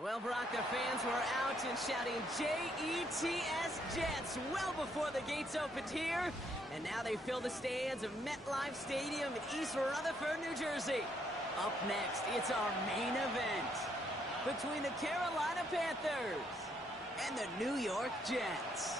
Well, Brock, the fans were out and shouting J-E-T-S, Jets, well before the gates opened here. And now they fill the stands of MetLife Stadium in East Rutherford, New Jersey. Up next, it's our main event between the Carolina Panthers and the New York Jets.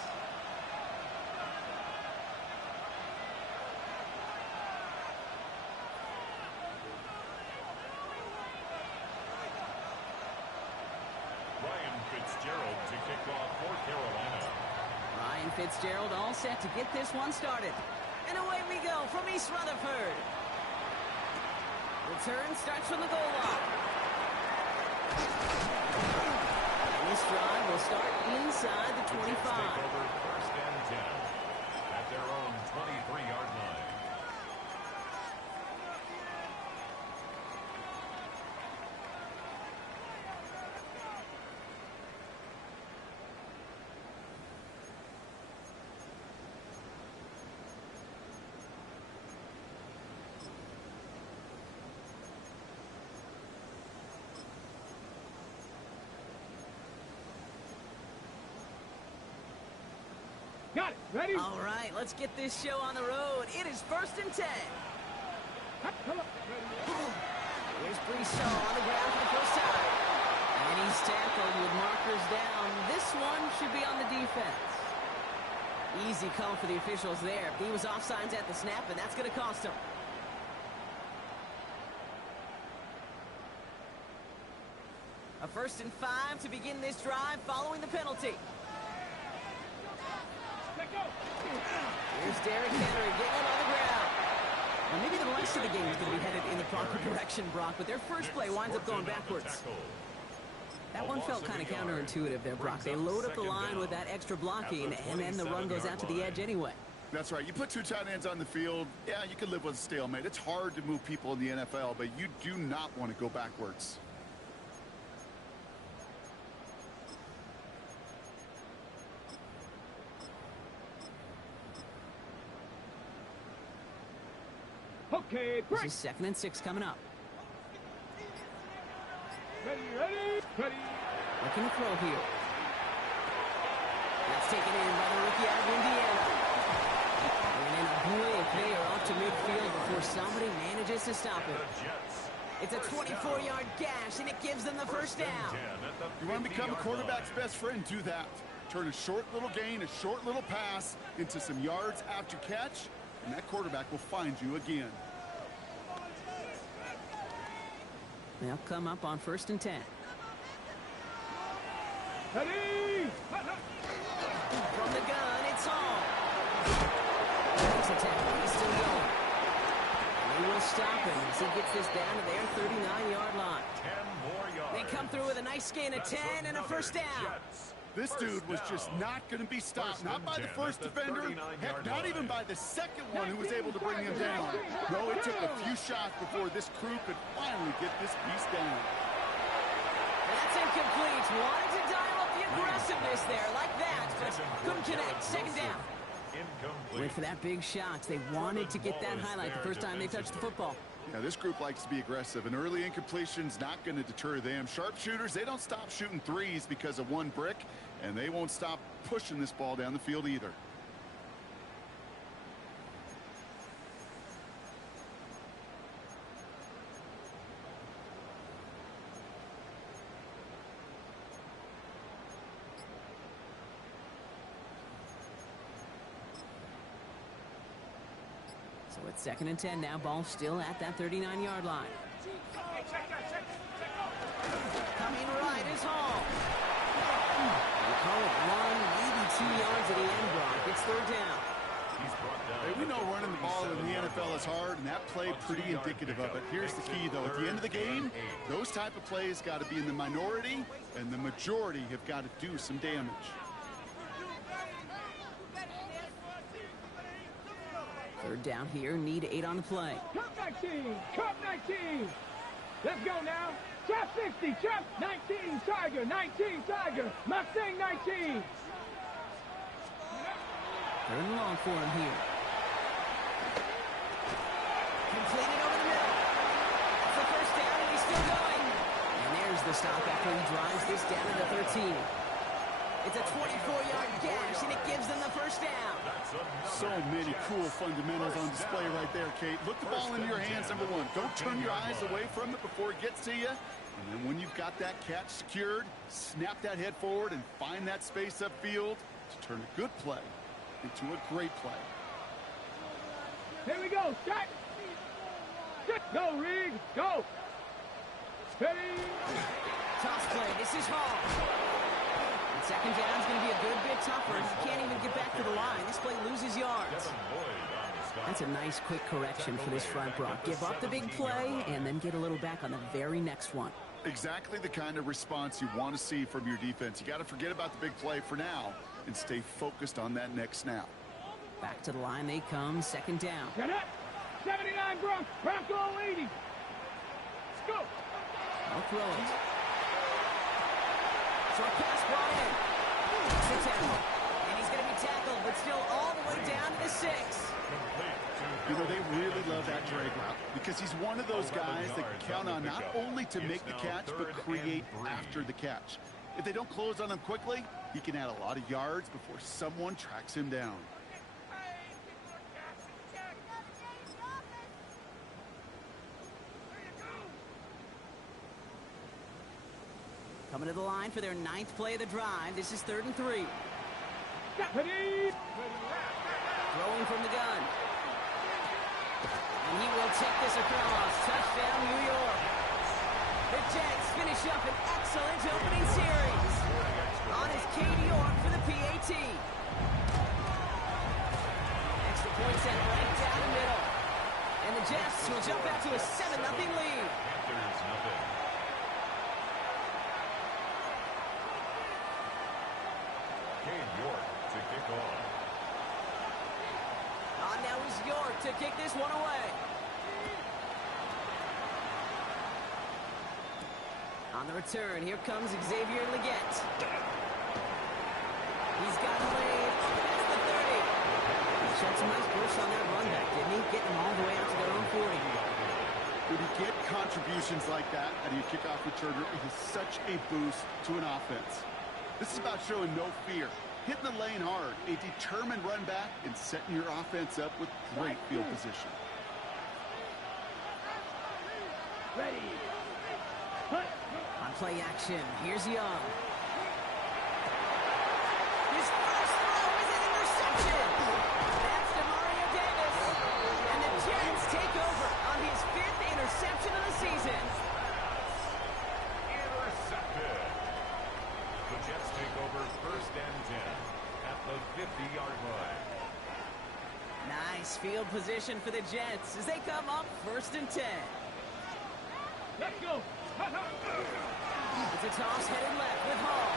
Fitzgerald to kick off for Carolina. Ryan Fitzgerald all set to get this one started. And away we go from East Rutherford. Return starts from the goal line. And this drive will start inside the 25. Take over 1st and 10 at their own 23-yard line. Got it. Ready? All right, let's get this show on the road. It is 1st and 10. Here's Brisson on the ground for the first time. And he's tackled with markers down. This one should be on the defense. Easy call for the officials there. He was offsides at the snap, and that's going to cost him. A 1st and 5 to begin this drive following the penalty. Here's Derrick Henry getting it on the ground. Well, maybe the rest of the game is going to be headed in the proper direction, Brock, but their first play winds up going backwards. That one felt kind of counterintuitive there, Brock. They load up the line with that extra blocking, and then the run goes out to the edge anyway. That's right. You put two tight ends on the field, yeah, you can live with a stalemate. It's hard to move people in the NFL, but you do not want to go backwards. Okay, break. This is 2nd and 6 coming up. Ready. Looking to throw here. That's taken in by the rookie out of Indiana. And in a blink, they are off to midfield before somebody manages to stop it. It's a 24-yard gash, and it gives them the first down. You want to become a quarterback's best friend, do that. Turn a short little gain, a short little pass into some yards after catch, and that quarterback will find you again. They'll come up on 1st and 10. Ready. From the gun, it's Hall. Makes a tackle. He's still going. And they will stop him as he gets this down to their 39-yard line. 10 more yards. They come through with a nice gain of 10 and a first down. This dude was just not going to be stopped, not by the first defender, heck, not even by the second one who was able to bring him down. No, it took a few shots before this crew could finally get this beast down. That's incomplete. Wanted to dial up the aggressiveness there like that, but couldn't connect. 2nd down. Incomplete. Went for that big shot. They wanted to get that highlight the first time they touched the football. Yeah, this group likes to be aggressive, and early incompletion's not going to deter them. Sharpshooters, they don't stop shooting threes because of one brick, and they won't stop pushing this ball down the field either. So it's 2nd and 10 now. Ball still at that 39-yard line. Coming right is Hall. They call it 1, maybe 2 yards at the end, Brock. It's 3rd down. He's brought down. Hey, we know running the ball in the NFL is hard, and that play pretty indicative of it. Here's the key, though. At the end of the game, those type of plays got to be in the minority, and the majority have got to do some damage. 3rd down here. Need 8 on the play. Trap 19. Trap 19. Let's go now. Trap 60. Trap 19. Tiger. 19. Tiger. Mustang 19. 3rd and long for him here. Completed over the middle. That's the first down, and he's still going. And there's the stop after he drives this down to the 13. It's a 24-yard gash, and it gives them the first down. So many cool fundamentals on display right there, Kate. Look the ball into your hands, number one. Don't turn your eyes away from it before it gets to you. And then when you've got that catch secured, snap that head forward and find that space upfield to turn a good play into a great play. Here we go. Set. Go, Reed. Go. Steady. Toss play. This is Hall. And second down is going to be a good bit tougher. He can't even get back to the line. This play loses yards. That's a nice quick correction for this front block. Give up the big play and then get a little back on the very next one. Exactly the kind of response you want to see from your defense. You got to forget about the big play for now and stay focused on that next snap. Back to the line they come. Second down. Get up. 79 Bronco 80. Let's go. I'll throw it. Short pass brought in. It's a tackle. And he's going to be tackled, but still all the way down to the 6. You know, they really love that drag route because he's one of those guys that can count on not only to make the catch, but create after the catch. If they don't close on him quickly, he can add a lot of yards before someone tracks him down. Coming to the line for their 9th play of the drive. This is 3rd and 3. Throwing from the gun. And he will take this across. Touchdown, New York. The Jets finish up an excellent opening series. On is Cade York for the PAT. Extra point set right down the middle. And the Jets will jump out to a 7-0 lead. Panthers nothing. Cade York to kick off. On now is York to kick this one away. On the return, here comes Xavier Leggett. He's got a lead. Oh, that's the 30. He showed some nice burst on that run back, didn't he? Getting them all the way out to their own 40. When you get contributions like that out of your kickoff returner, it is such a boost to an offense. This is about showing no fear, hitting the lane hard, a determined run back, and setting your offense up with great field position. Ready. On play action, here's Young. His first throw is an interception. That's DeMario Davis. And the Jets take over on his 5th interception of the season. Intercepted. The Jets take over 1st and 10 at the 50-yard line. Nice field position for the Jets as they come up 1st and 10. Let's go. It's a toss headed left with Hall.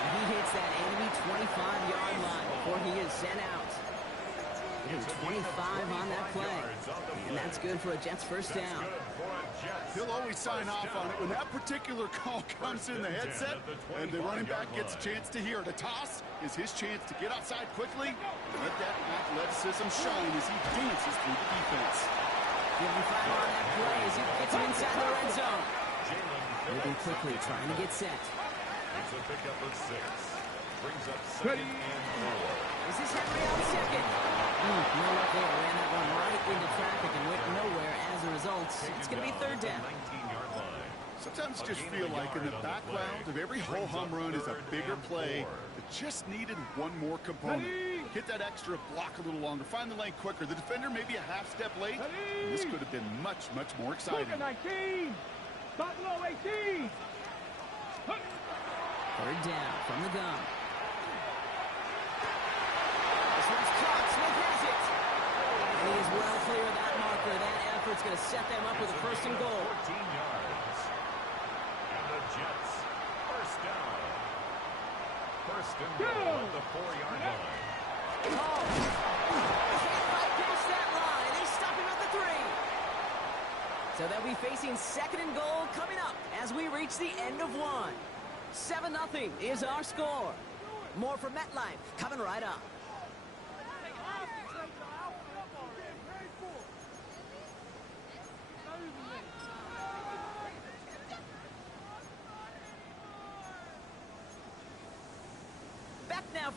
And he hits that enemy 25-yard line before he is sent out. Getting 25 on that play. And that's good for a Jets first down. He'll always sign off on it when that particular call comes in the headset and the running back gets a chance to hear it. A toss is his chance to get outside quickly and let that athleticism shine as he dances through the defense. Give him 5 on that play as he gets him inside the red zone. Moving quickly, trying to get set. It's a pickup of 6. Brings up 2nd and 4. Is this Henry on second? No luck there. Ran that one right into traffic and went nowhere as a result. It's going to be 3rd down. 19-yard line. Sometimes just feel like in the background of every ho-hum run is a bigger play that just needed one more component. Hit that extra block a little longer. Find the lane quicker. The defender may be a half step late. And this could have been much, much more exciting. 19. Buffalo 18. 3rd down from the gun. This one's caught. Smith has it. And he is well clear of that marker. That effort's going to set them up with a 1st and goal. 14 yards. And the Jets, 1st down. 1st and goal at the 4-yard line. Oh, can't bypass that line. They stop him at the 3. So they'll be facing 2nd and goal coming up as we reach the end of 1. 7-0 is our score. More from MetLife coming right up.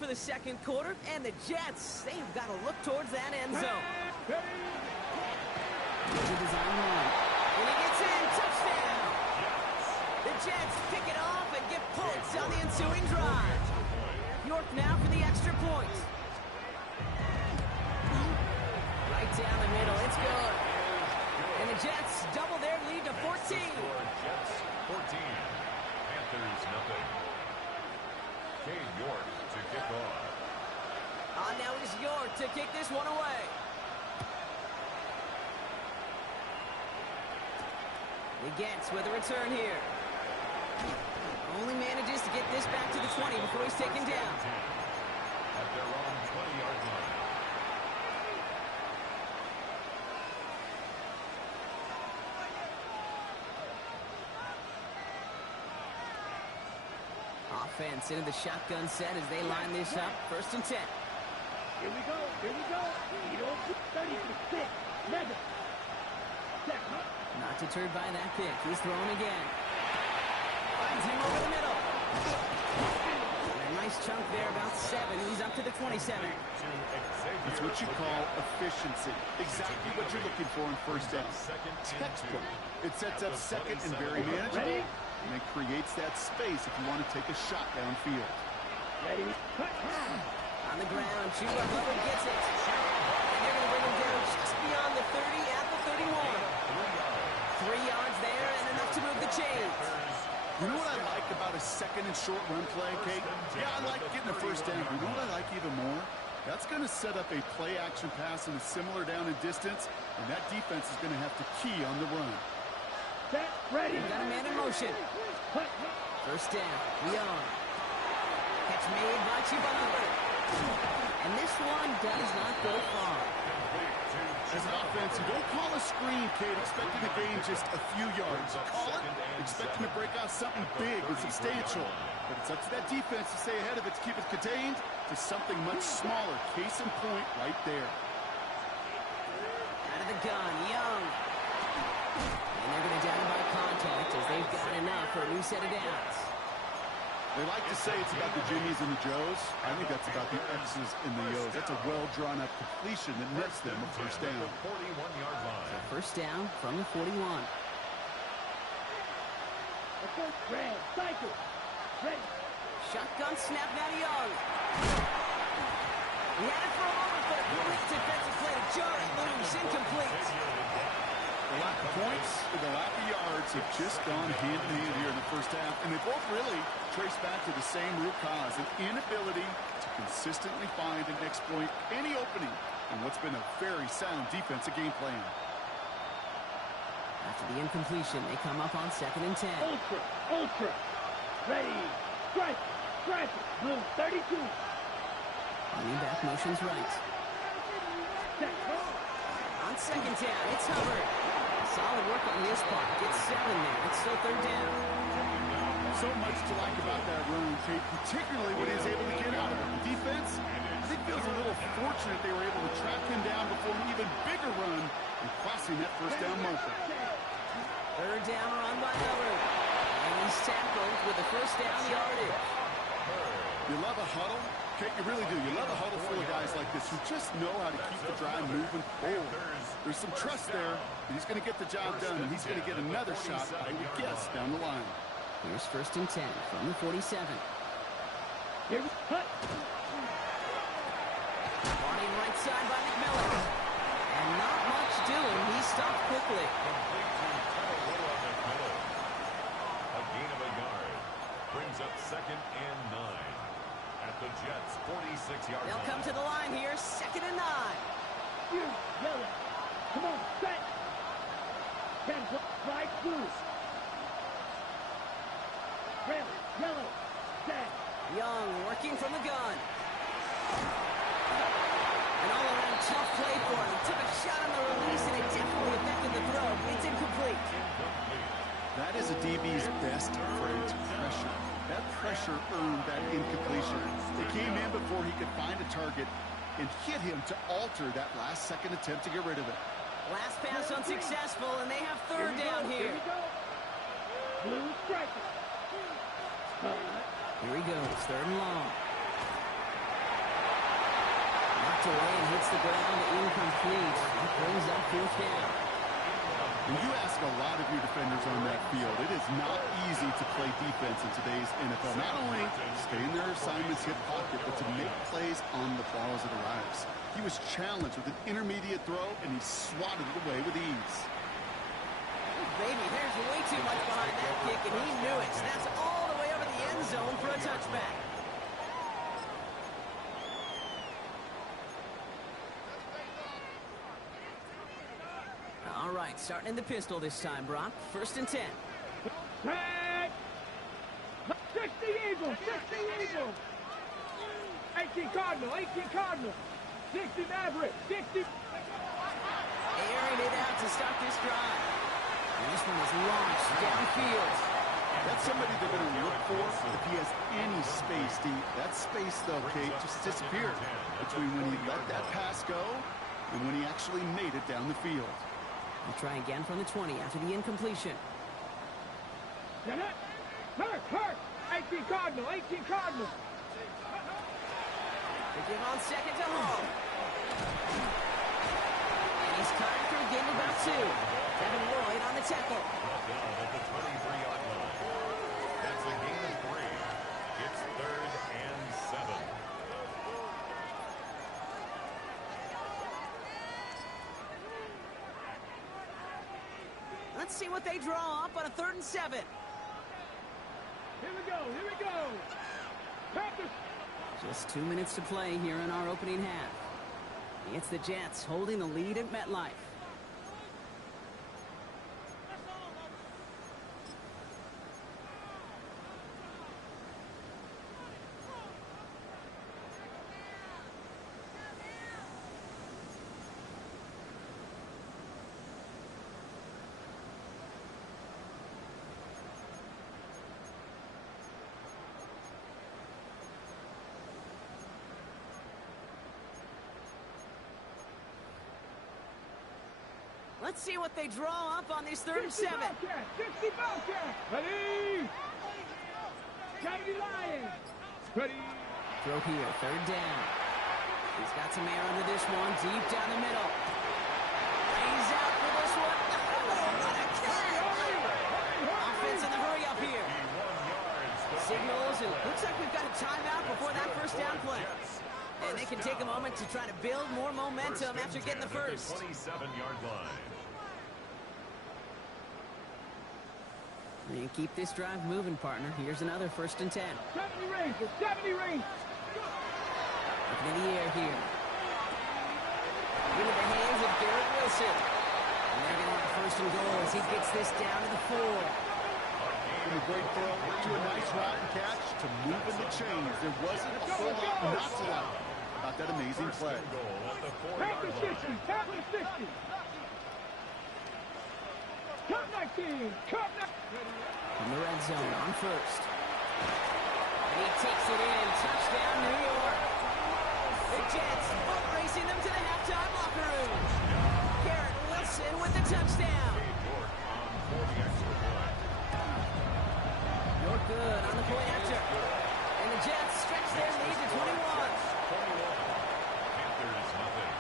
for the second quarter, and the Jets, they've got to look towards that end zone. Here's a design run. And he gets in, touchdown! The Jets pick it off and get points on the ensuing drive. York now for the extra point. Right down the middle, it's good. And the Jets double their lead to 14. Jets 14. Panthers nothing. Cade York to kick off. Now is York to kick this one away. He gets with a return here. Only manages to get this back to the 20 before he's taken down. At their own 20-yard line. Offense into the shotgun set as they line this up. 1st and 10. Here we go. Here we go. 30-6. Madden. Not deterred by that pick. He's thrown again. Finds him over the middle. And a nice chunk there, about 7. He's up to the 27. That's what you call efficiency. Exactly what you're looking for in first down. Textbook. It sets up second and very manageable. And it creates that space if you want to take a shot downfield. Ready? On the ground, Chuba Hubbard gets it. And they're going to bring him down just beyond the 30 at the 31. 3 yards there and enough to move the chains. You know what I like about a second and short run play, Kate? Yeah, I like getting a first down. You know what I like even more? That's going to set up a play-action pass in a similar down and distance, and that defense is going to have to key on the run. Set, ready. They've got a man in motion. 1st down, Young. Catch made by Chuba Hubbard. And this one does not go far. As an offense, you don't call a screen, Kate, expecting to gain just a few yards. You call it, expecting to break out something big and substantial. But it's up to that defense to stay ahead of it, to keep it contained to something much smaller. Case in point right there. Out of the gun, Young. And they're going to down by contact as they've got enough for a new set of downs. They like to say it's about the Jimmies and the Joes. I think that's about the X's and the O's. That's a well-drawn-up completion that nets them a first down. 41-yard line. 1st down from the 41. Let's go. Red, cycle. Ready. Shotgun snap now to Young. He had it for a moment, but a great defensive play to jar it loose. Incomplete. The lack of points and the lack of yards have just gone hand-in-hand here in the first half, and they both really trace back to the same root cause, an inability to consistently find and exploit any opening in what's been a very sound defensive game plan. After the incompletion, they come up on 2nd and 10. Ultra. Ready. Strike. Blue 32. Running back motions right. Set. On 2nd down, it's Hubbard. Solid work on his part. Gets 7 there. It's still 3rd down. So much to like about that run, Kate, particularly when he's able to get out of it. The defense, I think, feels a little fortunate they were able to track him down before an even bigger run and crossing that first down marker. 3rd down run by Hubbard. And he's tackled with the first down yardage. You love a huddle? Kate, you really do. You love a huddle full of guys like this who just know how to keep the drive moving forward. There's some trust there. He's going to get the job done, and he's going to get another shot, I would guess, down the line. Here's 1st and 10 from the 47. Here we go. Running right side by McMillan. And not much doing. He stopped quickly. Complete to McMillan. A gain of a yard. Brings up 2nd and 9. At the Jets' 46-yard line. They'll come to the line here. 2nd and 9. You, yellow. Come on, set. 10, right, blue. Red, yellow, set. Young working from the gun. An all-around tough play for him. He took a shot on the release, and it definitely affected the throw. It's incomplete. That is a DB's best friend, pressure. That pressure earned that incompletion. It came in before he could find a target and hit him to alter that last-second attempt to get rid of it. Last pass unsuccessful, and they have 3rd down here. Here we go. Blue striker. Here he goes, 3rd and long. Knocked away and hits the ground, incomplete. That brings up fourth down. When you ask a lot of your defenders on that field, it is not easy to play defense in today's NFL. Not only stay in their assignments, hit pocket, but to make plays on the ball as it arrives. He was challenged with an intermediate throw, and he swatted it away with ease. Baby, there's way too much behind that kick, and he knew it. That's all the way over the end zone for a touchback. All right, starting in the pistol this time, Brock. 1st and 10. Tag! 60 Eagles! 60 Eagles! 18 Cardinal! 18 Cardinal! 60 Maverick! 60... Airing it out to start this drive. And this one is launched downfield. That's somebody they're going to look for if he has any space deep. That space, though, Kate, just disappeared between when he let that pass go and when he actually made it down the field. We'll try again from the 20 after the incompletion. Hurt! 18 Cardinal! 18 Cardinal! They give on 2nd to Hall. And he's cutting through gain about 2. Devin Lloyd on the tackle. Down at the 23-yard line. That's a gain of 3. It's 3rd and 7. Let's see what they draw up on a 3rd and 7. Here we go! Panthers! Just 2 minutes to play here in our opening half. It's the Jets holding the lead at MetLife. Let's see what they draw up on this 3rd and 7. 60 Bobcats! Ready! Johnny Lions! Ready! Throw here, 3rd down. He's got some air under this one, deep down the middle. He's out for this one. Oh, what a catch! Offense in the hurry up here. Signals, and looks like we've got a timeout before that 1st down play. And they can take a moment to try to build more momentum after getting the first. 27-yard line. And keep this drive moving, partner. Here's another 1st and 10. 70 Rangers! 70 Rangers! Looking in the air here. Into the hands of Garrett Wilson. And they're going to have 1st and goal as he gets this down to the 4. And a great throw to a nice route and catch to move in the chains. There wasn't a whole lot not to like about that amazing play. Panthers 60! Panthers 60! Cut 19! Cut 19! From the red zone on 1st. And he takes it in. Touchdown, New York. The Jets boat racing them to the halftime locker room. Garrett Wilson with the touchdown. You're good on the point after. And the Jets stretch their lead to 21. Panthers nothing.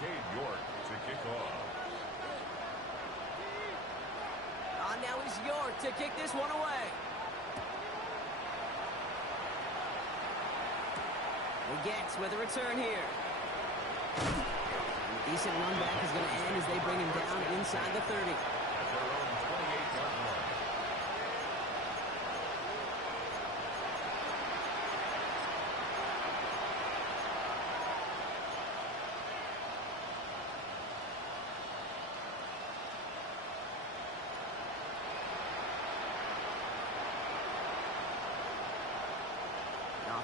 Cade York to kick off. Now is York to kick this one away. The Jets with a return here. A decent run back is going to end as they bring him down inside the 30. At their own 28-yard line.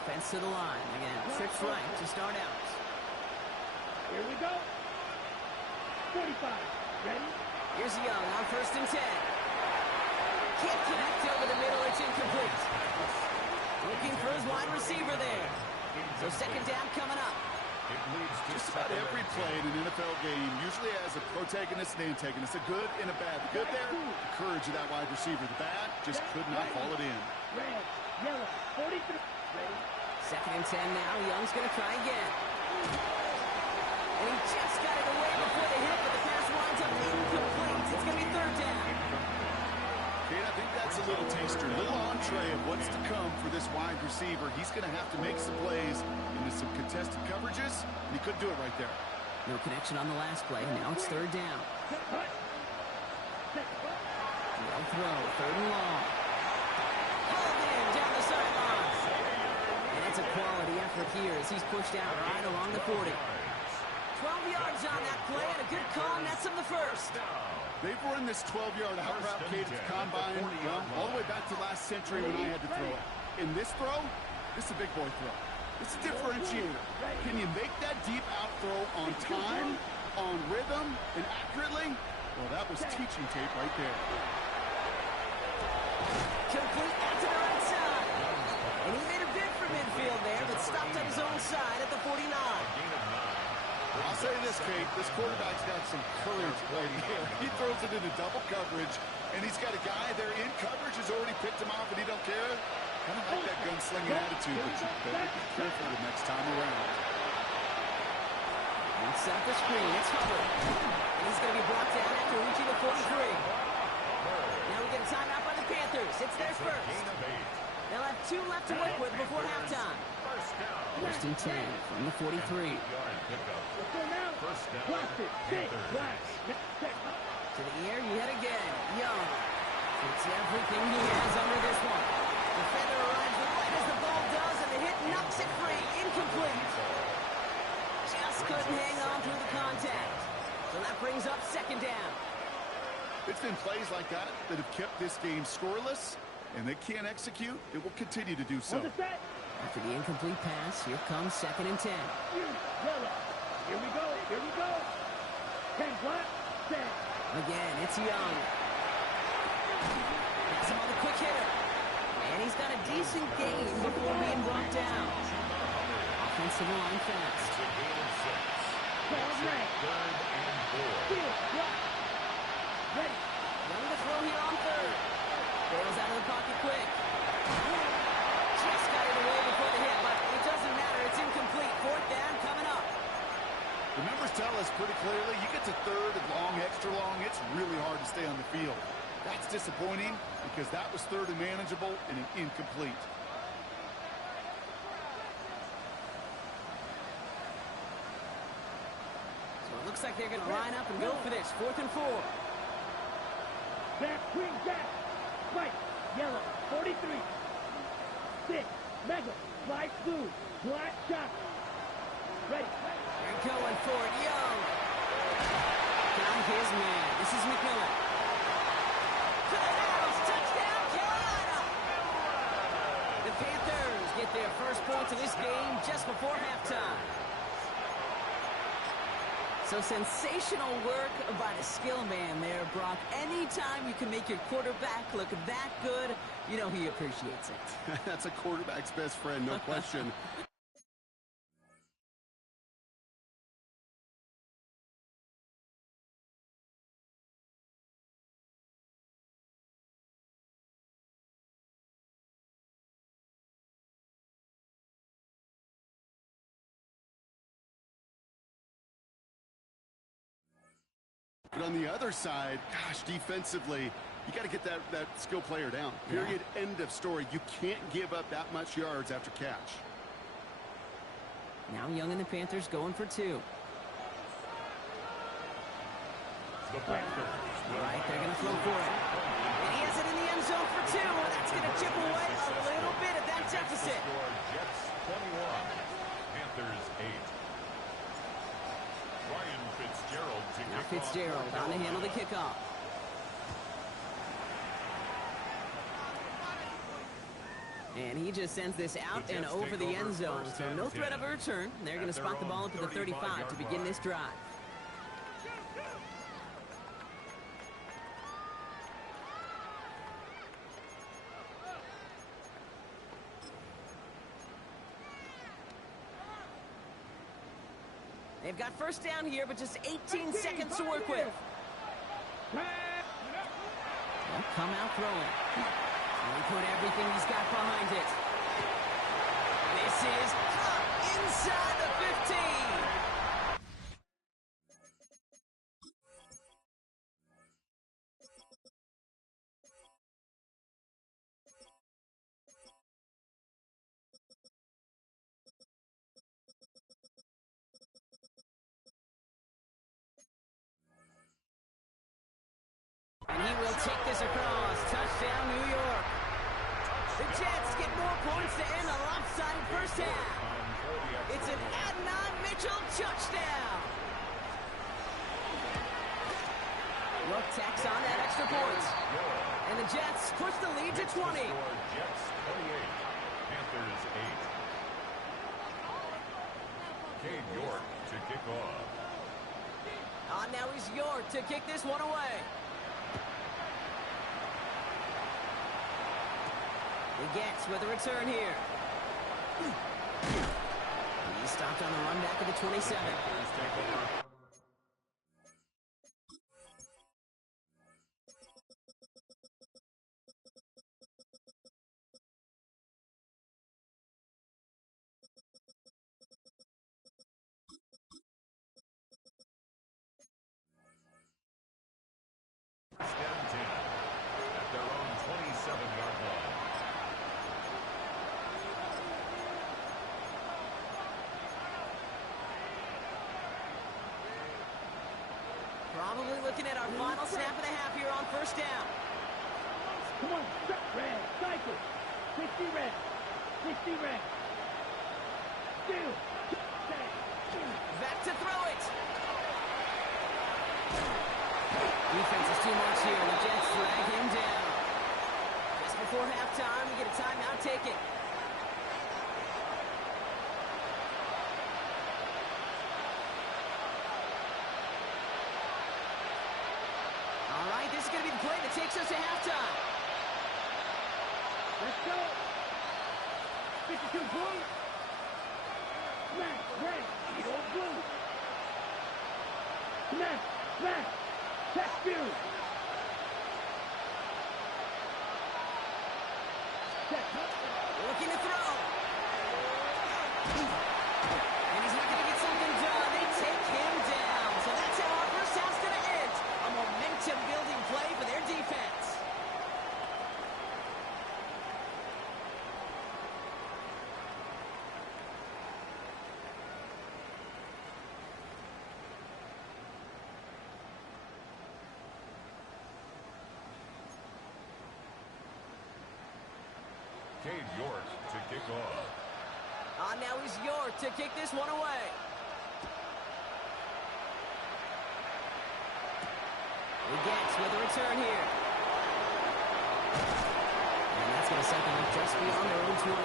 Offense to the line. Again, trips right to start out. Here we go. 45. Ready? Here's Young on 1st and 10. Can't connect over the middle. It's incomplete. Looking for his wide receiver there. So 2nd down coming up. It leads to Just about every play in an NFL game usually has a protagonist and antagonist, a good and a bad. The good there, the courage of that wide receiver. The bad just could not haul it in. Red, yellow, 43. Ready? 2nd and 10 now. Young's going to try again. And he just got it away before the hit, but the pass winds up incomplete. It's going to be 3rd down. Okay, I think that's a little taster, a little entree of what's to come for this wide receiver. He's going to have to make some plays into some contested coverages, and he couldn't do it right there. No connection on the last play. Now it's 3rd down. No throw. 3rd and long. Hauled in down the sideline. And it's a quality effort here as he's pushed out right along the 40. 12 yards on that play and a good call, and that's him the first. They've run this 12-yard out route at the combine all the way back to last century when I had to throw it. In this throw, this is a big boy throw. It's a differentiator. Can you make that deep out throw on time, on rhythm, and accurately? Well, that was teaching tape right there. Complete out to the right side. And he made a bid for midfield there, but stopped on his own side at the 49. I'll say this, Kate, this quarterback's got some courage right here. He throws it into double coverage, and he's got a guy there in coverage who's already picked him off, and he don't care. Kind of like that gunslinging attitude, but you better be careful the next time around. Inside the screen, it's Hubbard. And he's going to be brought down after reaching the 43. Now we get a timeout by the Panthers. It's their first. They'll have 2 left to work with before halftime. 1st and 10 from the 43. To the air yet again. Young. It's everything he has under this one. Defender arrives right as the ball does, and the hit knocks it free. Incomplete. Just couldn't hang on through the contact. So that brings up 2nd down. It's been plays like that that have kept this game scoreless, and they can't execute. It will continue to do so. After the incomplete pass, here comes 2nd and 10. Here we go. Here we go. 10 flat, 10. Again, it's Young. Pass him on the quick hitter. And he's got a decent gain before being brought down. Offensive line fast. Ready. Young to throw here on 3rd. Goes out of the pocket quick. Just got it away before the hit, but it doesn't matter. It's incomplete. 4th down coming up. The numbers tell us pretty clearly, you get to 3rd and long, extra long, it's really hard to stay on the field. That's disappointing because that was 3rd and manageable and an incomplete. So it looks like they're going to line up and go for this. 4th and 4. Back, green, back. White, yellow, 43. 6, mega, light blue, black shot. Ready. They're going for it. Young. Down his man. This is McMillan. To the house. Touchdown, Carolina. The Panthers get their first points of this game just before halftime. So sensational work by the skill man there, Brock. Anytime you can make your quarterback look that good, you know he appreciates it. That's a quarterback's best friend, no question. But on the other side, gosh, defensively, you got to get that skill player down. Period. Yeah. End of story. You can't give up that much yards after catch. Now Young and the Panthers going for 2. The Panthers. All right, they're going to throw for it. And he has it in the end zone for 2, and that's going to chip away a little bit of that deficit. Jets 21, Panthers 8. Now Fitzgerald on to handle the kickoff. And he just sends this out and over the end zone. So no threat of a return. They're going to spot the ball up at the 35 to begin this drive. They've got first down here, but just 18 seconds to work with. He'll come out throwing. He put everything he's got behind it. This is caught inside the 15. And he will take this across. Touchdown, New York. The Jets get more points to end a lopsided first half. It's an Adnan Mitchell touchdown. York tacks on that extra point. And the Jets push the lead to 20. Jets 28, Panthers 8. Cade York to kick off. Now he's York to kick this one away. He gets with a return here. He's stopped on the run back of the 27. First down 10 at their own 27-yard line. Probably looking at our final snap of the half here on first down. Come on, red, cycle. 60 red. 60 red. Still. Back to throw it. Defense is too much here. The Jets drag him down. Just before halftime, we get a timeout taken. All right, this is going to be the play that takes us to halftime. Let's go. 52 blue. Smash, red, gold blue. Smash, smash. Check you. Check. Looking to throw. And he's looking to get something done. They take him down. So that's how our first half's going to end. A momentum-building play for their defense. Cade York to kick off. Now he's York to kick this one away. He gets with a return here. And that's going to set them up just beyond their own 20.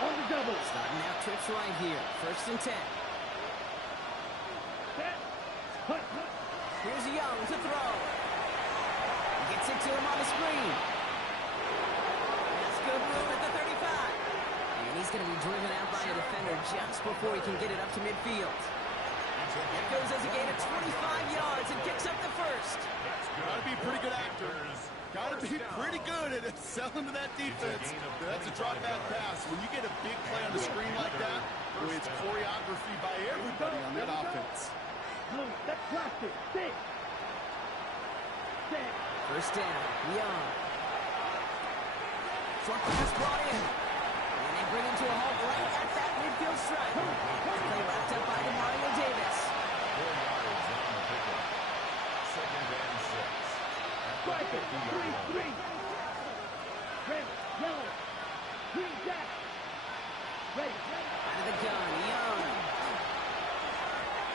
On the double. Starting out trips right here. First and 10. Set. Hut. Here's Young to throw. He gets it to him on the screen. That's good room at the 35. And he's going to be driven out by a defender just before he can get it up to midfield. That goes as a gain of 25 yards and kicks up the first. Gotta be a pretty good actor. Gotta be pretty good at selling to that defense. That's a drop back pass. When you get a big play on the screen like that, it's choreography by everybody on that offense. Blue, that's plastic. Six. Set. First down, Young. Short pass brought in. And they bring him to a halt right at that midfield stripe. Play wrapped up by Mario Davis. 4 yards on the pickup. Second and 6. Strike it. 3-3. Red, yellow. Green jack. Red. Out of the gun, Young.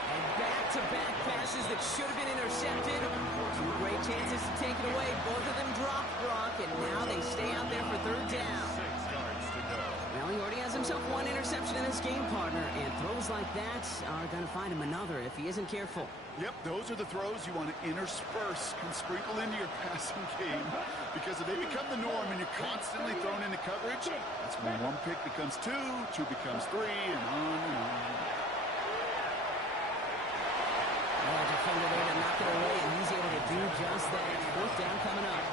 And back-to-back passes that should have been intercepted. 2 great chances to take it away. Both of them dropped, Brock, and now they stay out there for third down. 6 yards to go. Well, he already has picks up one interception in this game, partner, and throws like that are going to find him another if he isn't careful. Yep, those are the throws you want to intersperse and sprinkle into your passing game, because if they become the norm and you're constantly thrown into coverage, that's when one pick becomes two, two becomes three, and on and on. Oh, defender there to knock it away, and he's able to do just that. Fourth down coming up.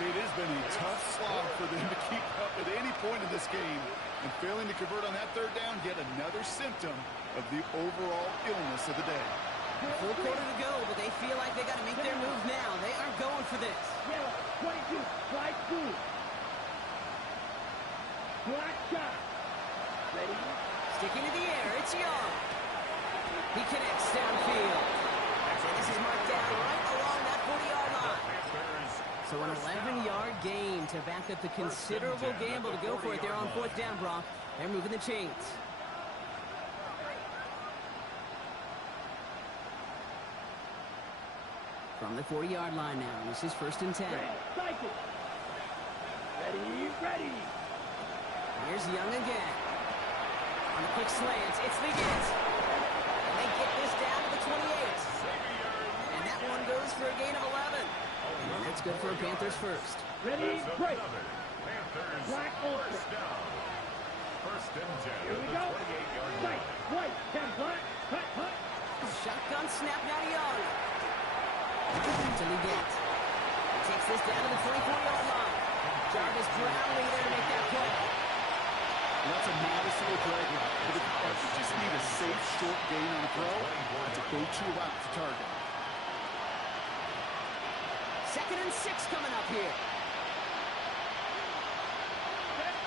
It has been a tough slog for them to keep up at any point in this game, and failing to convert on that third down, yet another symptom of the overall illness of the day. Full quarter to go, but they feel like they got to make their move now. They are going for this. Yellow, 22, slide two. Black shot. Ready? Sticking to the air, it's Young. He connects downfield. And this is marked down right along that 40-yard line. So an 11-yard gain to back up the considerable gamble to go for it there on fourth down, Brock. They're moving the chains. From the 40-yard line now, this is 1st and 10. Cycle. Ready. Here's Young again. On a quick slant, it's the get. And they get this down to the 28. And that one goes for a gain of 11. That's good for a Panthers first. Ready, break. Panthers Black first down. 1st and 10. Here we go. Sight, white, 10 black, hut. Shotgun snap now to Young. To Leggett. He takes this down to the 24-yard line. Jarvis Brownlee there to make that play. And that's a modest little drag route, but if you just need a safe, short gain on a throw, it's a go-to route to target. 2nd and 6 coming up here.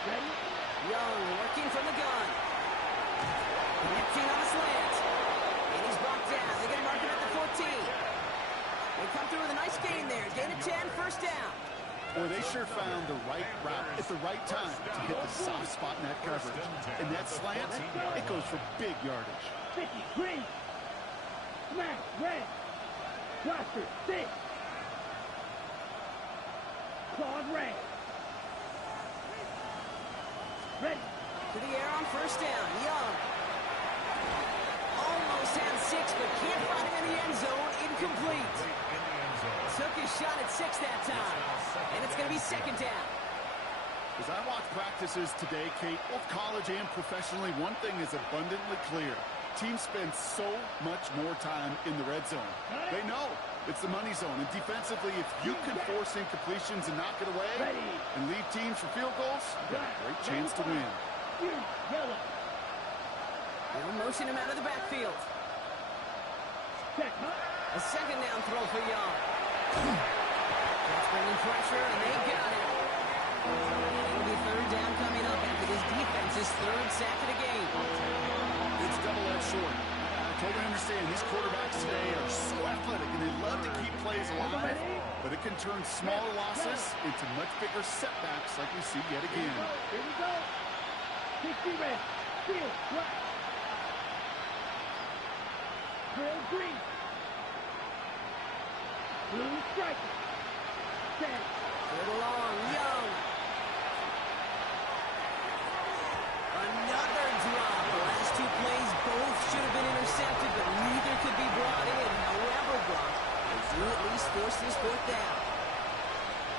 Ready? Young working from the gun. Connecting on a slant. And he's brought down. They're going to mark him at the 14. They come through with a nice gain there. Gain of 10, 1st down. Boy, they sure found the right route at the right time to hit the soft spot in that coverage. And that slant, it goes for big yardage. 50, green. Smash, red. Cluster, 6. Claws, red. Ready. To the air on 1st down. Young. Almost had 6, but can't find him in the end zone. Incomplete. Took his shot at 6 that time. And it's going to be 2nd down. As I watch practices today, Kate, both college and professionally, one thing is abundantly clear. Teams spend so much more time in the red zone. They know it's the money zone. And defensively, if you can force incompletions and knock it away and lead teams for field goals, you've got a great chance to win. Yellow. They'll motion him out of the backfield. Check, A 2nd down throw for Young. That's bringing pressure, and they got it. It'll be 3rd down coming up after this defense's 3rd sack of the game. It's double-edged sword. I totally understand. These quarterbacks today are so athletic, and they love to keep plays alive. But it can turn small losses into much bigger setbacks like we see yet again. Here we go. 60 red. Field, black. Grill, green. Blue striker. 10. Third along, Young. Another drop. The last 2 plays both should have been intercepted, but neither could be brought in. However, Brock, they do at least force this 4th down.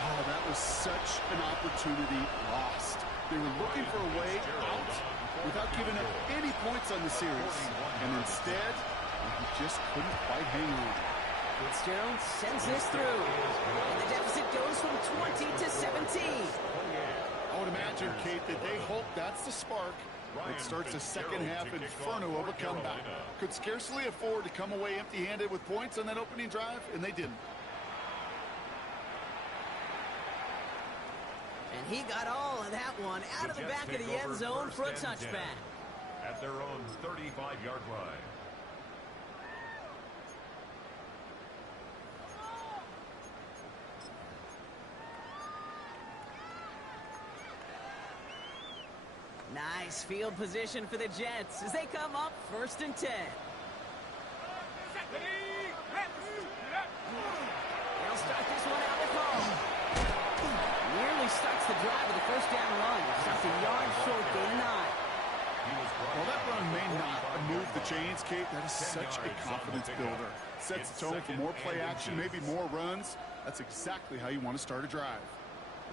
Oh, that was such an opportunity lost. They were looking for a way out without giving up any points on the series. And instead, he just couldn't quite hang on. Fitzgerald sends this through. And the deficit goes from 20 to 17. I would imagine, Kate, that they hope that's the spark that starts a second-half inferno of a comeback. Could scarcely afford to come away empty-handed with points on that opening drive, and they didn't. And he got all of that one out of the back of the end zone for a touchback. At their own 35-yard line. Nice field position for the Jets as they come up 1st and 10. They'll start this one out with home. Nearly starts the drive with a 1st down run. Just a yard short, gain of 9. chains, Kate. That is such a confidence builder. Sets the tone for more play action, maybe more runs. That's exactly how you want to start a drive.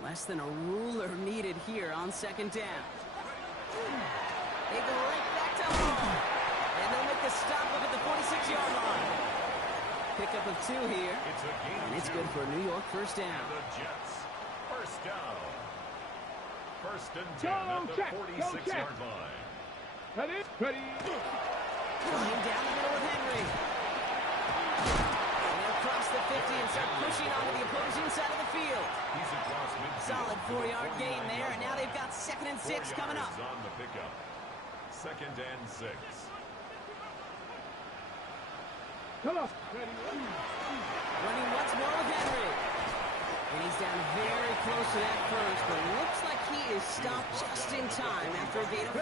Less than a ruler needed here on second down. They go right back to home. And they'll make the stop up at the 46-yard line. Pickup of 2 here. And it's good for a New York first down. The Jets, first down. First and 10 at the 46-yard line. Ready? Running down the middle with Henry. And they'll cross the 50 and start pushing onto the opposing side of the field. He's across midfield. Solid 4-yard gain there, and now they've got 2nd and 6 coming up. On the pickup. 2nd and 6. Come on. Running once more with Henry. And he's down very close to that first, but looks like he is stopped just in time after a gain of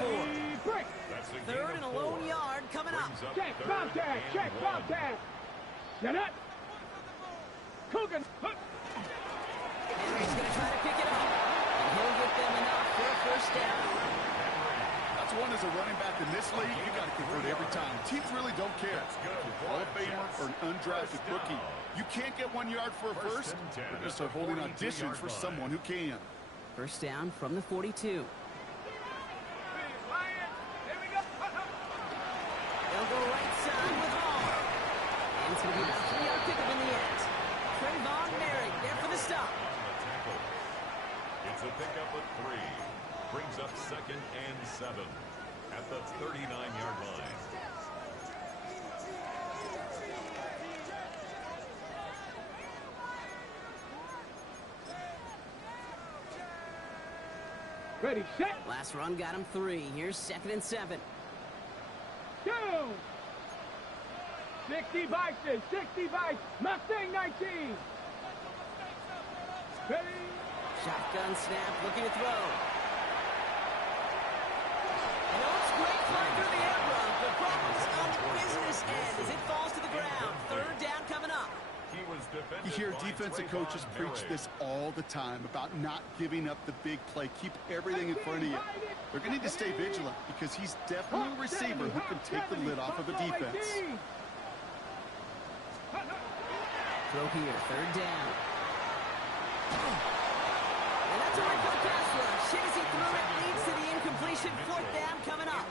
4. That's a 3rd and a lone yard coming up. Check contact. Check contact. Set up. Coogan. Henry's going to try to pick it up. And he'll get them enough for a first down. That's one as a running back in this league, you got to convert every time. Teams really don't care. Hall of Famer or an undrafted rookie. You can't get 1 yard for a first. They're going to start holding auditions for someone who can. First down from the 42. They'll go right side with Hall. And it's going to be about a 3-yard pickup in the end. Trayvon Merrick there for the stop. It's a pickup of 3. Brings up 2nd and 7 at the 39-yard line. Ready, set. Last run got him 3. Here's 2nd and 7. Go. 60 Bison. 60 Bison. Mustang 19. Ready. Shotgun snap, looking to throw. And it looks great flying through the air, bro. The problem's on the business end as it falls to the ground. 3rd down coming up. You hear defensive coaches preach this all the time about not giving up the big play. Keep everything in front of you. They're going to need to stay vigilant because he's definitely a receiver who can take the lid off of a defense. Throw here, 3rd down. And that's a right-foot pass rush. Hit as he threw it, leads to the incompletion. 4th down coming up.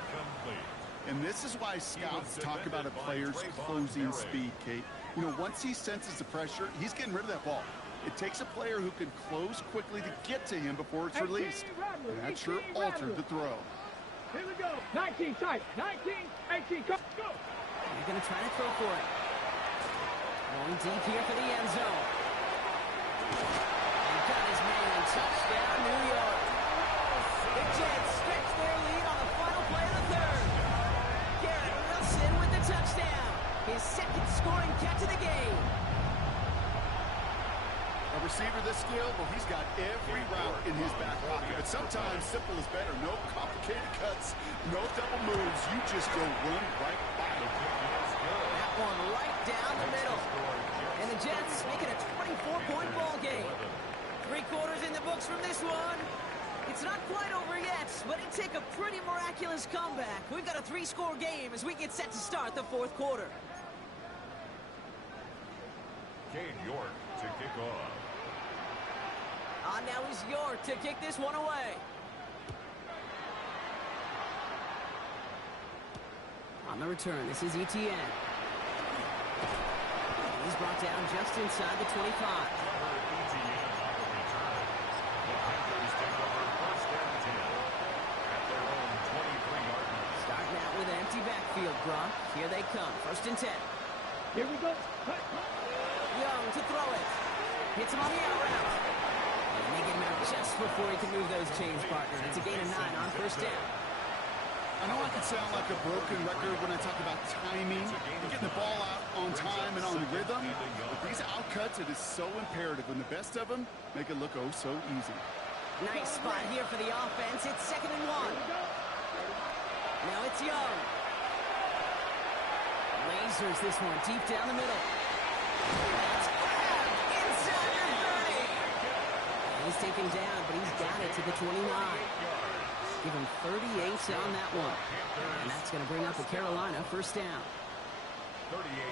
And this is why scouts talk about a player's closing speed, Kate. You know, once he senses the pressure, he's getting rid of that ball. It takes a player who can close quickly to get to him before it's released. And that sure altered the throw. Here we go. 19 tight. 19, 18, go. You're going to try to throw for it. Going deep here for the end zone. And got his man. Touchdown, New York. The Jets stretch their lead on the final play of the 3rd. Garrett Wilson with the touchdown. His 2nd scoring catch of the game. A receiver this skilled, well, he's got every route in his back pocket. But sometimes simple is better. No complicated cuts, no double moves. You just go run right by him. That one right down the middle. And the Jets make it a 24-point ball game. 3 quarters in the books from this one. It's not quite over yet, but it take a pretty miraculous comeback. We've got a 3-score game as we get set to start the 4th quarter. Cade York to kick off. On now is York to kick this one away. On the return, this is Etienne. He's brought down just inside the 25. The Panthers take over 1st and 10 at their own 23-yard line. Starting out with an empty backfield, Brock. Here they come, 1st and 10. Here we go. Young to throw it. Hits him on the out route. And they get him out just before he can move those chains, partner. It's a gain of 9 on 1st down. I know I can sound like a broken record when I talk about timing, getting the ball out on time and on rhythm. But these out cuts, it is so imperative. And the best of them make it look oh so easy. Nice spot here for the offense. It's 2nd and 1. Now it's Young. Lasers this one deep down the middle. That's grabbed inside the 30. He's taken down, but he's got it to the 29. Give him 38 on that one. And that's going to bring up the Carolina first down.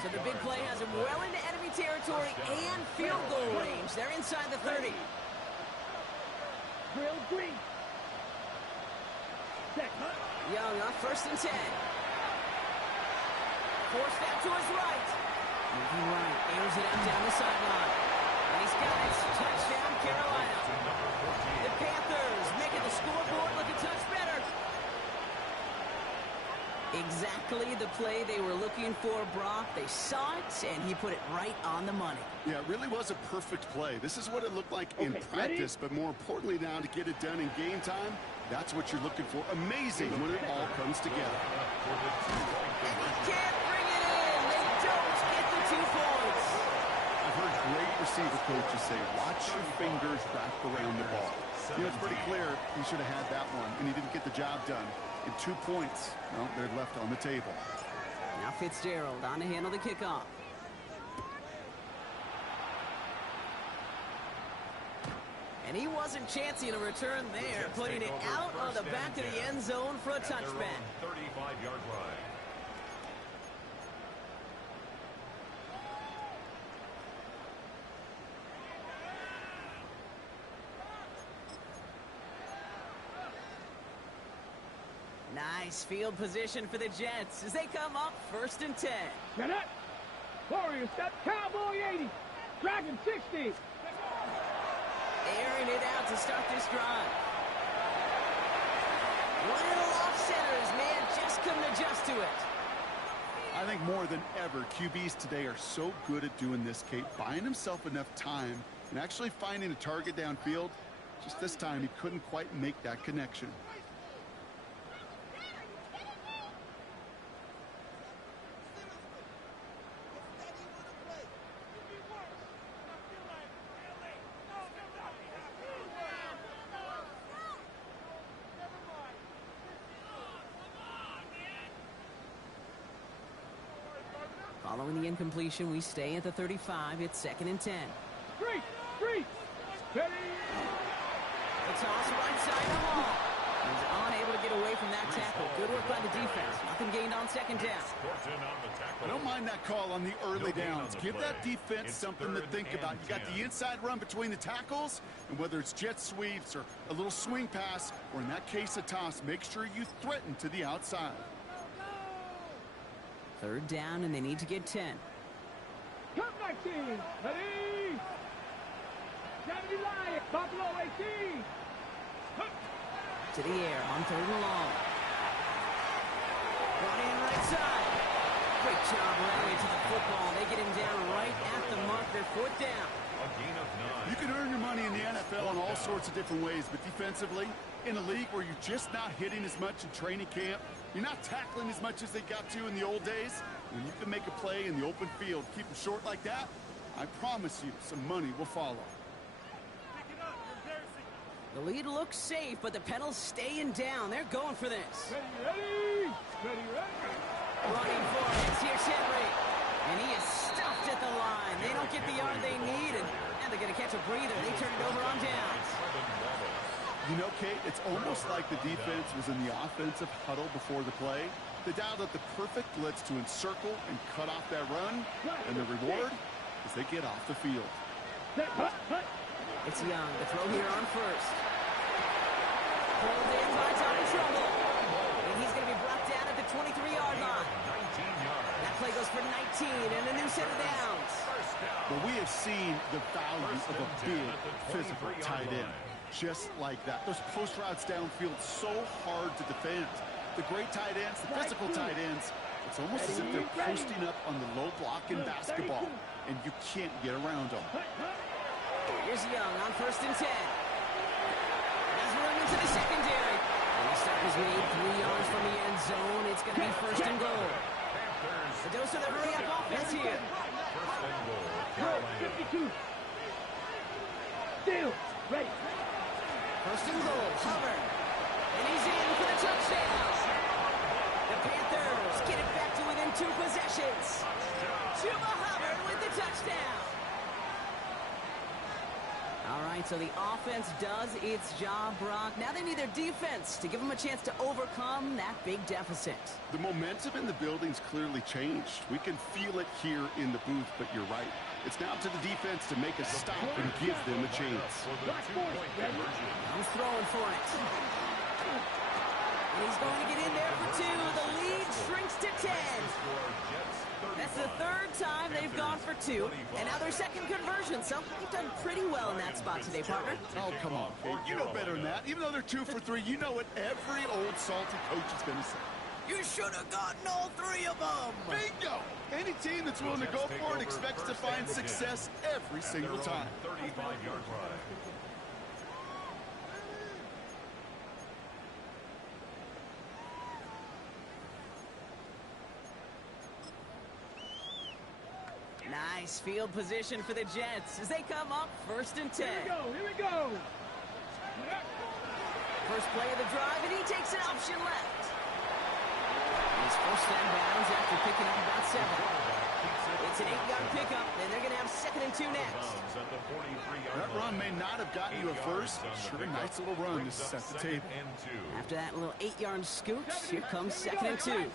So the big play has him well into enemy territory and field goal range. They're inside the 30. Drill green. Set. Young on first and 10. Force that to his right. Moving right. Airs it out down the sideline. And he's got it. Touchdown, Carolina. The Panthers making the scoreboard look a touch better. Exactly the play they were looking for, Brock. They saw it, and he put it right on the money. Yeah, it really was a perfect play. This is what it looked like in practice, but more importantly now to get it done in game time, that's what you're looking for. Amazing when it all comes together. And he can't bring it in. They don't get the 2 points. I've heard great receiver coaches say, watch your fingers wrap around the ball. You know, it's pretty clear he should have had that one, and he didn't get the job done. And 2 points, well, they're left on the table. Now Fitzgerald on to handle the kickoff. And he wasn't chancing a return there, putting it out on the back of the end zone for a touchback. 35-yard line. Nice field position for the Jets as they come up first and 10. Get up. Warrior step. Cowboy 80. Dragon 60. Airing it out to start this drive. Little off centers, man, just couldn't adjust to it. I think more than ever, QBs today are so good at doing this, Kate, buying himself enough time and actually finding a target downfield. Just this time, he couldn't quite make that connection. Following the incompletion, we stay at the 35. It's 2nd and 10. Ready. The toss right side of Hall. He's unable to get away from that tackle. Good work by the defense. Nothing gained on 2nd down. I don't mind that call on the early downs. Give that defense something to think about. You got the inside run between the tackles, and whether it's jet sweeps or a little swing pass, or in that case a toss, make sure you threaten to the outside. 3rd down, and they need to get 10. Come 19. Ready. 70 Lion. Buffalo 18. To the air on 3rd and long. Brought in right side. Great job running into the football. They get him down right at the marker. 4th down. A gain of 9. You can earn your money in the NFL in all sorts of different ways, but defensively, in a league where you're just not hitting as much in training camp, you're not tackling as much as they got to in the old days, when you can make a play in the open field, keep them short like that, I promise you some money will follow. The lead looks safe, but the pedals staying down. They're going for this. Ready. Running for it. Here's Henry. And he is stuffed at the line. They don't get the yard they need, and they're going to catch a breather. They turn it over on downs. You know, Kate, it's almost like the defense was in the offensive huddle before the play. They dialed up the perfect blitz to encircle and cut off that run, and the reward is they get off the field. It's Young. The throw here on first. Pulled in by Tommy Trumbull. And he's going to be brought down at the 23-yard line. 19 yards. That play goes for 19 and a new set of downs. But we have seen the value of a big physical tight end. Just like that. Those post routes downfield so hard to defend. The great tight ends, the physical tight ends, it's almost as if they're posting up on the low block in basketball, and you can't get around them. Here's Young on first and 10. He's running into the secondary. And the stop is made 3 yards from the end zone. It's going to be first and goal. The dose of the hurry-up offense here. First and goal. Carolina. 52. Still. Ready. First and goal. Hubbard. And he's in for the touchdown. The Panthers get it back to within 2 possessions. Chuba Hubbard with the touchdown. All right, So the offense does its job, Brock. Now they need their defense to give them a chance to overcome that big deficit. The momentum in the building's clearly changed. We can feel it here in the booth, but you're right. It's now to the defense to make a stop and give them a chance. I'm throwing for it. And he's going to get in there for 2. The lead shrinks to 10. That's the third time they've gone for 2. And now their second conversion. So they've done pretty well in that spot today, partner. Oh, come on, Kate. You know better than that. Even though they're 2 for 3, you know what every old salty coach is going to say. You should have gotten all 3 of them. Bingo! Any team that's willing to go for it expects to find success every single time. 35-yard line. Nice field position for the Jets as they come up 1st and 10. Here we go. First play of the drive, and he takes an option left. His first down bounds after picking up about 7. It's an 8-yard pickup, and they're going to have 2nd and 2 next. That run may not have gotten you a first. Sure, nice little run to set the table. After that little 8-yard scoot, here comes 2nd and 2. Same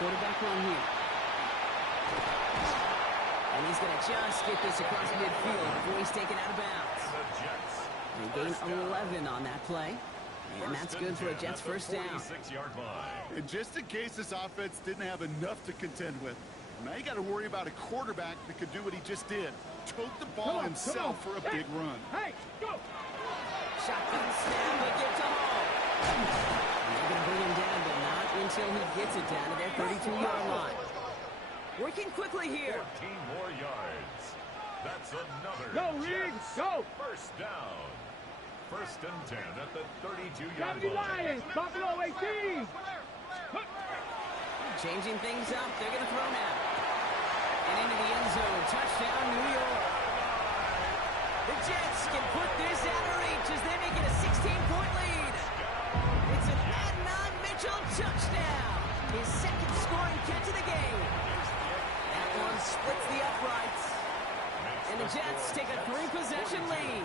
quarterback run here. And he's going to just get this across midfield before he's taken out of bounds. They gain 11 on that play. And that's good for a Jets first down. And just in case this offense didn't have enough to contend with, now you got to worry about a quarterback that could do what he just did. Tote the ball himself for a big run. Hey, go! Shotgun snap, but gets a hole. They're going to bring him down, but not until he gets it down to their 32-yard line. Working quickly here. 14 more yards. That's another. Go, Riggs, go! First down. 1st and 10 at the 32-yard Gravity line. Lions, Buffalo 18. Changing things up. They're going to throw now. And into the end zone. Touchdown, New York. The Jets can put this out of reach as they make it a 16-point lead. It's an Adnan Mitchell touchdown. His 2nd scoring catch of the game. That one splits the uprights. And the Jets take a 3-possession lead.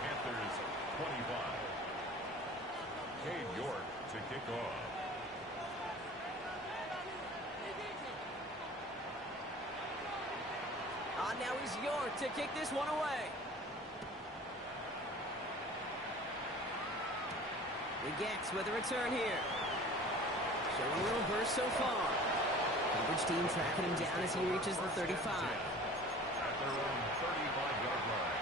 Panthers 25. Cade York to kick off. Now is York to kick this one away. The Gets with a return here. Showing a little burst so far. Coverage team tracking him down as he reaches the 35. At their own 35-yard line.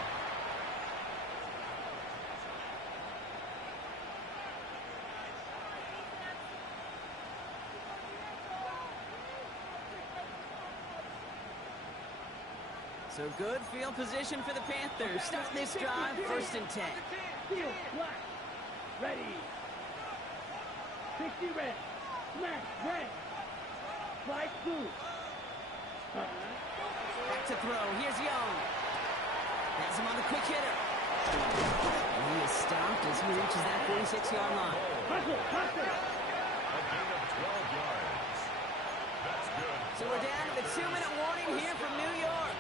So good field position for the Panthers. Starting this drive, 1st and 10. Field, black, ready. 60 red, smash, red, flight blue. Back to throw. Here's Young. Has him on the quick hitter. And he is stopped as he reaches that 46-yard line. Hustle, hustle. A gain of 12 yards. That's good. So we're down to the 2-minute warning here from New York.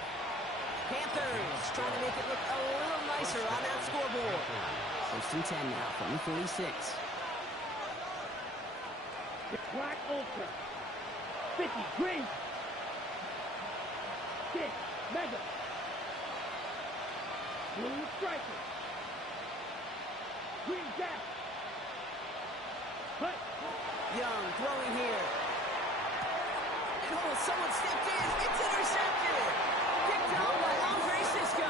Panthers trying to make it look a little nicer on that scoreboard. 1st and 10 now from the 46. Black Ultra. 50, green. 6, mega. Blue striker. Green jack. Hut. Young throwing here. And someone stepped in. It's intercepted. Picked up by Andre Cisco. I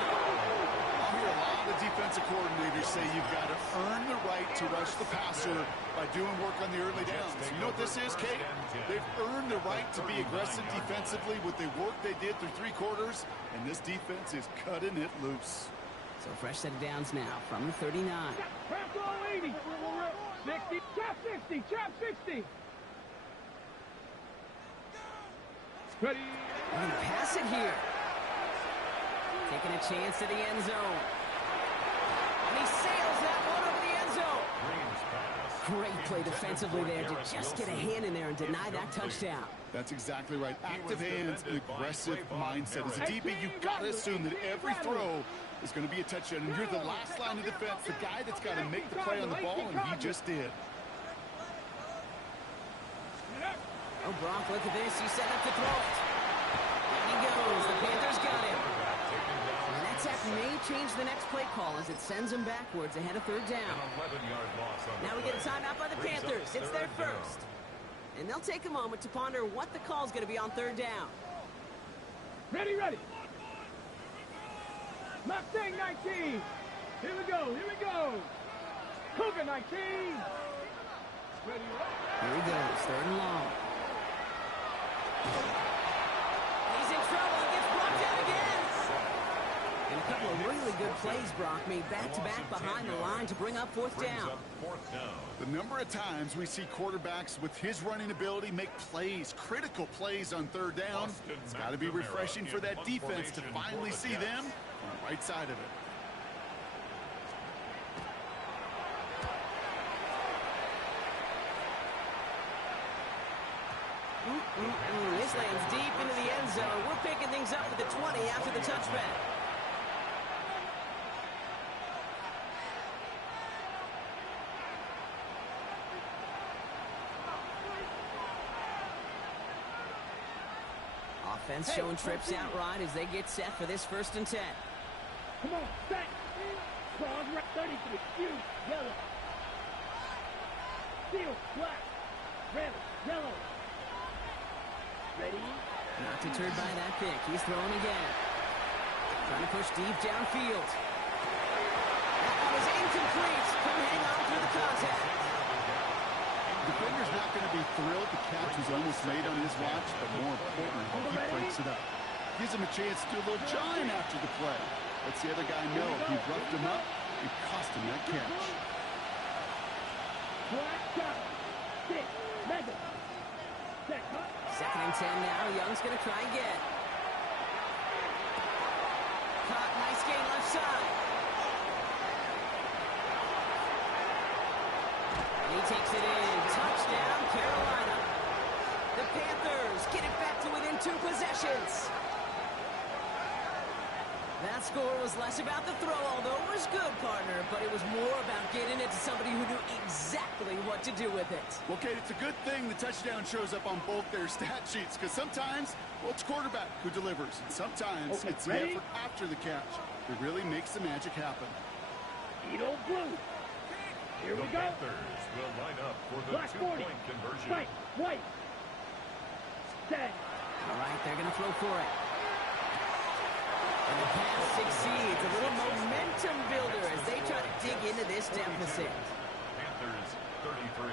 hear a lot of defensive coordinators say you've got to earn the right to rush the passer by doing work on the early downs. You know what this is, Kate? They've earned the right to be aggressive defensively with the work they did through 3 quarters, and this defense is cutting it loose. So fresh set of downs now from the 39. Trap all 80. 60, trap 60, trap 60. Ready. And he pass it here. Taking a chance to the end zone. And he sails that one over the end zone. Green's pass. Great play defensively there to just get a hand in there and deny that touchdown. That's exactly right. Active hands and aggressive mindset. As a DB, you've got to assume that every throw is going to be a touchdown. And you're the last line of defense, the guy that's got to make the play on the ball, and he just did. Oh, Brock, look at this. He's set up to throw it. There he goes. The Panthers got him. And that sack may change the next play call as it sends him backwards ahead of third down. Now we get a timeout by the Panthers. It's their first. And they'll take a moment to ponder what the call's going to be on third down. Ready, ready. Mustang 19. Here we go, here we go. Cougar 19. Ready, ready. Here he goes, third and long. He's in trouble and gets blocked out again. And a couple of really good plays Brock made back-to-back behind the line to bring up fourth down. The number of times we see quarterbacks with his running ability make plays, critical plays on third down. It's got to be refreshing for that defense to finally see them on the right side of it. This lands deep into the end zone. We're picking things up at the 20 after the touchback. Offense showing trips out right as they get set for this 1st and 10. Come on, set. Cross right 33. Huge, yellow. Steel, black. Red, yellow. Ready? Not deterred by that pick. He's throwing again. Trying to push deep downfield. That one is incomplete. Couldn't hang on through the contact. The defender's not going to be thrilled the catch was almost made on his watch, but more importantly, he breaks it up. Gives him a chance to do a little jawing after the play. Lets the other guy know if he roughed him up, it cost him that catch. Black shot. Six. Mega. Set. 2nd and 10 now. Young's going to try again. Caught. Nice gain left side. He takes it in. Touchdown, Carolina. The Panthers get it back to within 2 possessions. That score was less about the throw, although it was good, partner, but it was more about getting it to somebody who knew exactly what to do with it. Well, Kate, it's a good thing the touchdown shows up on both their stat sheets, because sometimes, well, it's quarterback who delivers, and sometimes it's the effort after the catch that really makes the magic happen. Edo blue. Here we go. Panthers will line up for the Black 2-point conversion. Fight. White. Set. All right, they're going to throw for it. And the pass succeeds. A little momentum builder as they try to dig into this deficit. Panthers 33.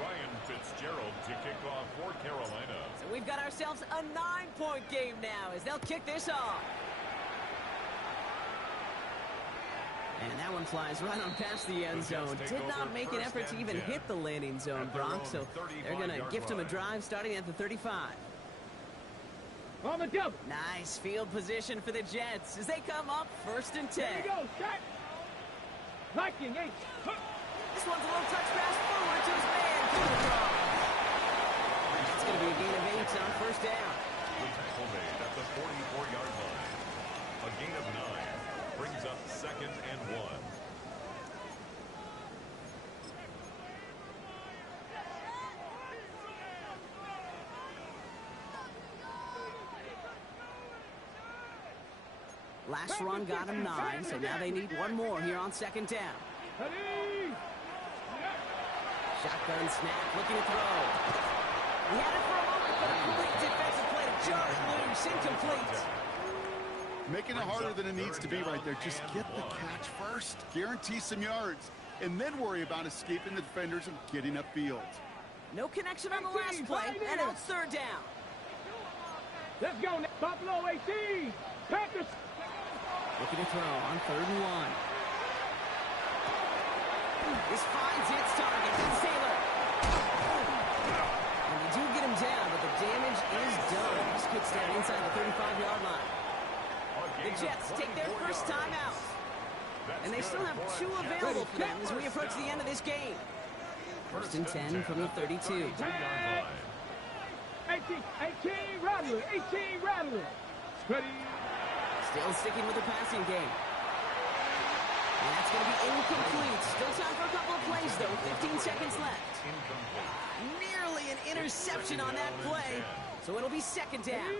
Ryan Fitzgerald to kick off for Carolina. So we've got ourselves a 9-point game now as they'll kick this off. And that one flies right on past the end zone. Did not make an effort to even hit the landing zone, Brock. So they're going to gift him a drive starting at the 35. On the double. Nice field position for the Jets as they come up 1st and 10. Here we go. Set. Liking 8. This one's a little touch pass forward to his man. It's going to be a gain of 8 on 1st down. The tackle made at the 44-yard line. A gain of 9 brings up 2nd and 1. Last run got him 9, so now they need one more here on 2nd down. Shotgun snap, looking to throw. He had it for a moment, but a complete defensive play to jar it loose, incomplete. Making it harder than it needs to be right there. Just get the catch first. Guarantee some yards. And then worry about escaping the defenders and getting upfield. No connection on the last play, and now it's 3rd down. Let's go. Buffalo 18. Panthers. Looking to throw on 3rd and 1. This finds its target. It's Taylor. And they do get him down, but the damage is done. This kicks down inside the 35-yard line. The Jets take their first timeout. And they still have 2 available for them as we approach the end of this game. First and 10 from the 32. 18, Rattler, 18, Rattler. Ready. Still sticking with the passing game. And that's going to be incomplete. Still time for a couple of plays, though. 15 seconds left. Nearly an interception on that play. So it'll be second down.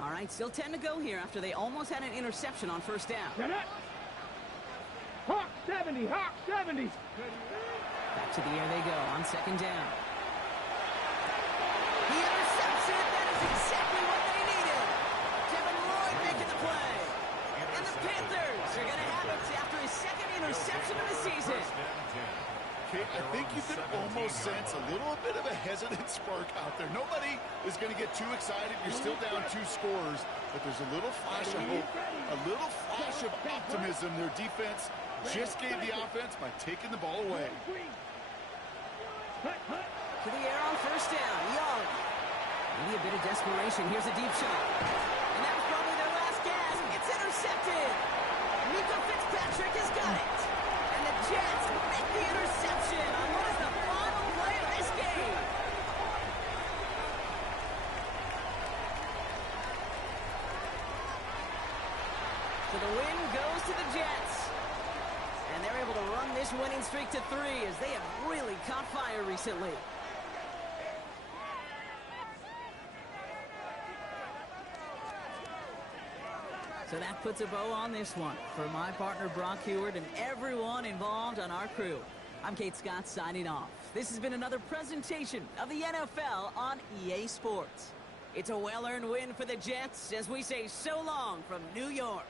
All right, still 10 to go here after they almost had an interception on first down. Hawk 70, Hawk 70. Back to the air they go on second down. The interception, that is exactly what they needed. Kevin Lloyd making the play. And the Panthers are going to have it after his second interception of the season. Okay, I think you can almost sense a little bit of a hesitant spark out there. Nobody is going to get too excited. You're still down 2 scores, but there's a little flash of hope, a little flash of optimism. Their defense just gave the offense by taking the ball away. To the air on first down. Young. Maybe a bit of desperation. Here's a deep shot. And that was probably their last gasp. It's intercepted. Mika Fitzpatrick has got it. And the Jets make the interception on what is the final play of this game. So the win goes to the Jets. And they're able to run this winning streak to 3 as they have really caught fire recently. So that puts a bow on this one. For my partner Brock Heward and everyone involved on our crew, I'm Kate Scott signing off. This has been another presentation of the NFL on EA Sports. It's a well-earned win for the Jets as we say so long from New York.